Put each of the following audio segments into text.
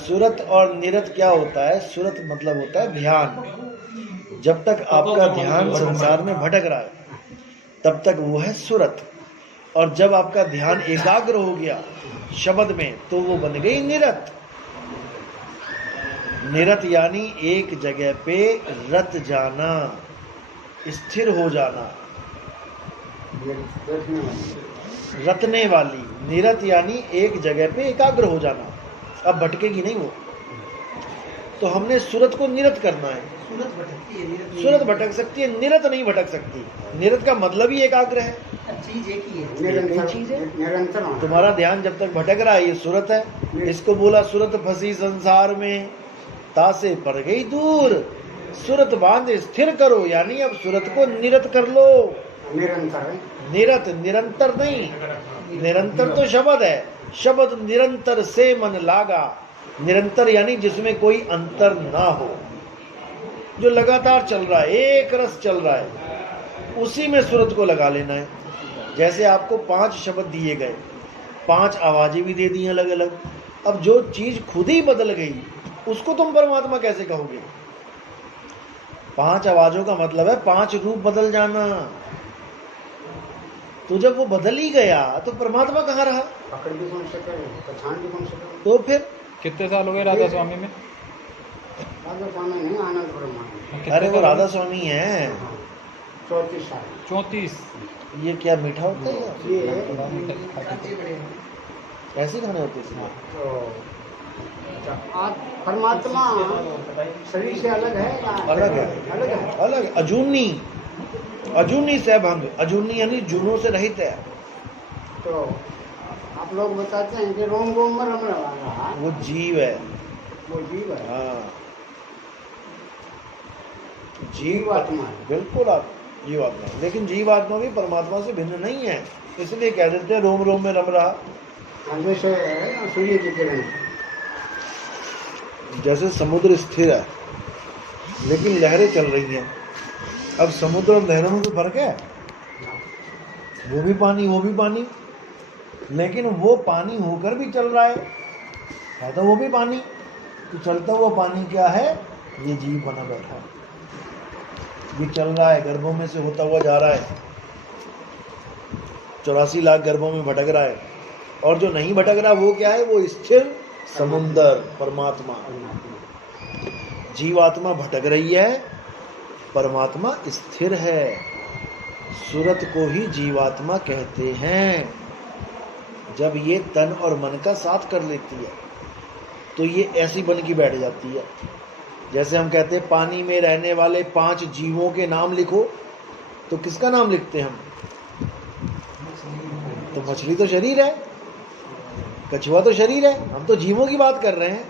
सुरत और निरत क्या होता है? सुरत मतलब होता है ध्यान। जब तक आपका ध्यान संसार में भटक रहा है तब तक वो है सुरत, और जब आपका ध्यान एकाग्र हो गया शब्द में तो वो बन गई निरत। निरत यानी एक जगह पे रत जाना, स्थिर हो जाना, रतने वाली। निरत यानी एक जगह पे एकाग्र हो जाना, अब भटकेगी नहीं वो। तो हमने सुरत को निरत करना है। सूरत भटकती है, सुरत भटक सकती है, निरत नहीं भटक सकती। निरत का मतलब ही एकाग्र है, चीज एक ही है, निरंतर चीज है। निरंतर तुम्हारा ध्यान जब तक भटक रहा है ये सुरत है। इसको बोला सुरत फंसी संसार में, तासे पड़ गई दूर। सुरत बांध स्थिर करो, यानी अब सुरत को निरत कर लो। निरंतर है, निरत निरंतर नहीं, निरंतर तो शब्द है। शब्द निरंतर से मन लागा। निरंतर यानी जिसमें कोई अंतर ना हो, जो लगातार चल रहा है, एक रस चल रहा है, उसी में सुरत को लगा लेना है। जैसे आपको 5 शब्द दिए गए, 5 आवाजें भी दे दी अलग अलग। अब जो चीज खुद ही बदल गई उसको तुम परमात्मा कैसे कहोगे? 5 आवाजों का मतलब है 5 रूप बदल जाना। तो जब वो बदल ही गया तो परमात्मा कहाँ रहा? पकड़ भी कौन से करे, पहचान भी कौन से करे। तो फिर कितने साल हो गए राधा स्वामी में? राधा स्वामी नहीं, आनंद ब्रह्मा। अरे वो राधा स्वामी है। 34 साल। 34। ये क्या मीठा होता है? ये कांचे बड़े हैं। कैसे खाने होते हैं? तो आज परमात्मा शरीर से अलग है या अलग है, अलग है, अलग। अजूनी, अजूनी से भंग। अजूनी यानी जूनों से रहित है। तो आप लोग बताते हैं कि रोम रोम में रम रहा है, वो जीव है। वो जीव है, हाँ, जीव आत्मा है। बिल्कुल आप जीवात्मा। लेकिन जीवात्मा भी परमात्मा से भिन्न नहीं है, इसलिए कह देते हैं रोम रोम में रम रहा। जैसे सूर्य की किरण, जैसे समुद्र स्थिर है लेकिन लहरें चल रही हैं। अब समुद्र और लहरों में तो फर्क है। वो भी पानी, वो भी पानी, लेकिन वो पानी होकर भी चल रहा है तो वो भी पानी। तो चलता हुआ पानी क्या है? ये जीव बना बैठा है, ये चल रहा है, गर्भों में से होता हुआ जा रहा है, 84 लाख गर्भों में भटक रहा है। और जो नहीं भटक रहा वो क्या है? वो स्थिर समुंदर परमात्मा। जीवात्मा भटक रही है, परमात्मा स्थिर है। सुरत को ही जीवात्मा कहते हैं। जब ये तन और मन का साथ कर लेती है तो ये ऐसी बन की बैठ जाती है। जैसे हम कहते हैं पानी में रहने वाले 5 जीवों के नाम लिखो, तो किसका नाम लिखते हैं हम? तो मछली तो शरीर है, कछुआ तो शरीर है, हम तो जीवों की बात कर रहे हैं।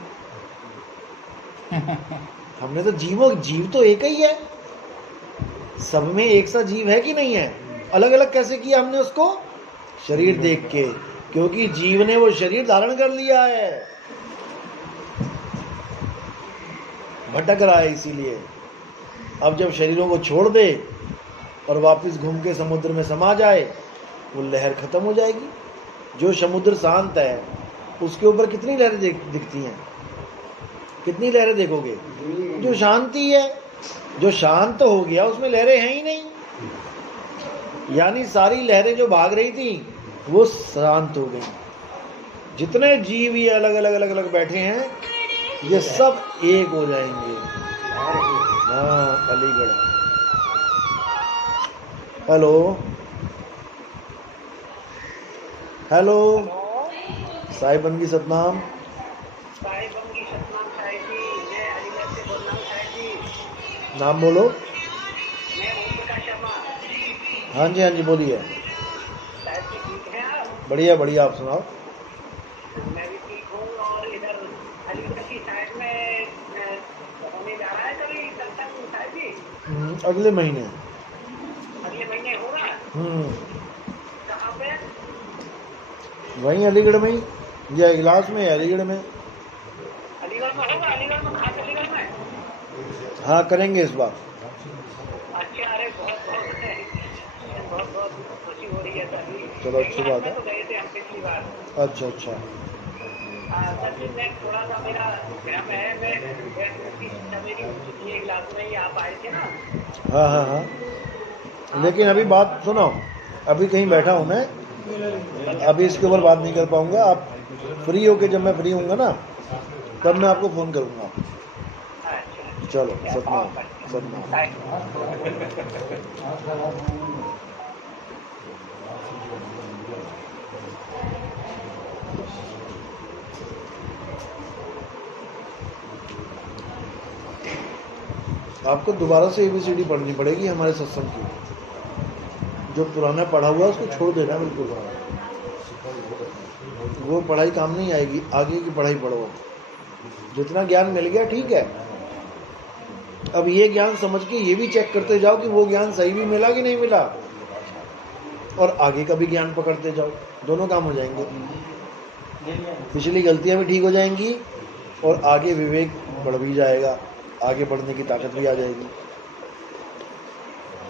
हमने तो जीव तो एक ही है। सब में एक सा जीव है कि नहीं है? अलग अलग कैसे किया हमने उसको? शरीर देख के, क्योंकि जीव ने वो शरीर धारण कर लिया है, भटक रहा है इसीलिए। अब जब शरीरों को छोड़ दे और वापस घूम के समुद्र में समा जाए, वो लहर खत्म हो जाएगी। जो समुद्र शांत है उसके ऊपर कितनी लहरें दिखती हैं? कितनी लहरें देखोगे? जो शांति है, जो शांत हो गया उसमें लहरें हैं ही नहीं। यानी सारी लहरें जो भाग रही थी वो शांत हो गई। जितने जीव ये अलग अलग अलग अलग बैठे हैं ये सब एक हो जाएंगे। हाँ, अलीगढ़। Hello hello, Sahib बंगी Satnam. साहिब बंगी सतनाम साहिब जी, मैं अलीगढ़ से बोल रहा हूँ साहिब जी। नाम बोलो। मैं ओम प्रकाश शर्मा। हाँ जी, हाँ जी, बोलिए। साहिब जी ठीक हैं आप? बढ़िया बढ़िया, आप सुनाओ। मैं भी ठीक हूँ। और इधर अलीगढ़ की साइड में होने जा रहा है कभी सत्संग साहिब जी? अगले महीने। अगले महीने होगा? कहाँ पे? वहीं अलीगढ़ में ही, या इलाज में, अलीगढ़ में। अलीगढ़ में होगा? अलीगढ़ में, खास अलीगढ़ में? हाँ, करेंगे इस बार। अच्छा, अरे बहुत खुशी हो रही है सर। चलो, अच्छी बात है। तो गए थे हम पिछली बार। अच्छा अच्छा। सर जी मैं थोड़ा सा मेरा भ्रम है, मैं मेरी ये क्लास में ही आप आए थे ना। हाँ हाँ हाँ, लेकिन अभी बात सुनो, अभी कहीं बैठा हूँ मैं, अभी इसके ऊपर बात नहीं कर पाऊँगा। आप फ्री होके, जब मैं फ्री होऊंगा ना तब मैं आपको फ़ोन करूँगा। अच्छा चलो, सतनाम सतनाम। आपको दोबारा से ABCD पढ़नी पड़ेगी हमारे सत्संग की। जो पुराना पढ़ा हुआ है उसको छोड़ देना बिल्कुल, वो पढ़ाई काम नहीं आएगी। आगे की पढ़ाई पढ़ो, जितना ज्ञान मिल गया ठीक है। अब ये ज्ञान समझ के ये भी चेक करते जाओ कि वो ज्ञान सही भी मिला कि नहीं मिला, और आगे का भी ज्ञान पकड़ते जाओ, दोनों काम हो जाएंगे। पिछली गलतियां भी ठीक हो जाएंगी और आगे विवेक बढ़ भी जाएगा, आगे बढ़ने की ताकत भी आ जाएगी।